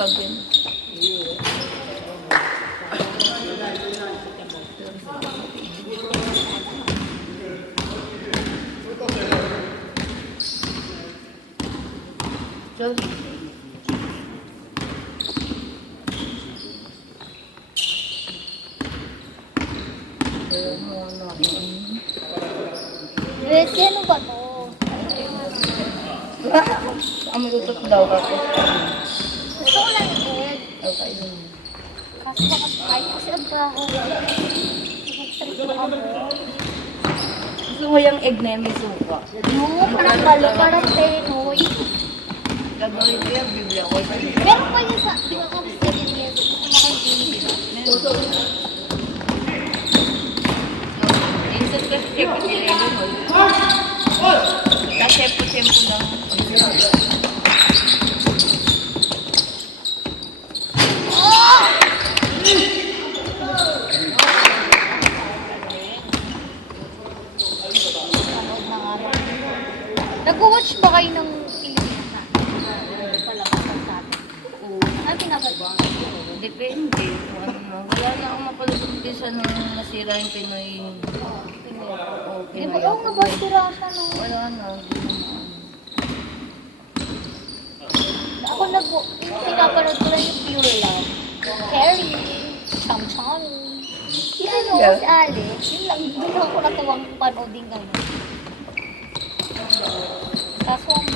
bag yun. Besi, ano ba to? Ang malutot daw ako. Gusto ko lang egg. Okay. Kaso baka kahit kasi ang baho. Nag-trip ko ako. Gusto mo yung egg na yan, may suka. No, parang balo, parang penoy. Gagawin ko yan, bibili ako. Meron pa yun sa, di ba kami sa Gilid? Gusto mo akong Gilid. Instant kasi check it in every hole. Kasi tempo lang. Nag-watch ba kayo ng Pilipinas na? Palabas ang sa atin. Ano pinapagawa? Depende. Wala na akong mapalabot din sa nung nasira yung Pinoy. Di ba? Oo nga ba, sira siya no? Wala na. Ako pinapanood ko lang yung Pure Love. Carrie, Chamchan. Si ano, si Alex. Yun lang, doon ako natuwang panoodin ngayon. Kaso ang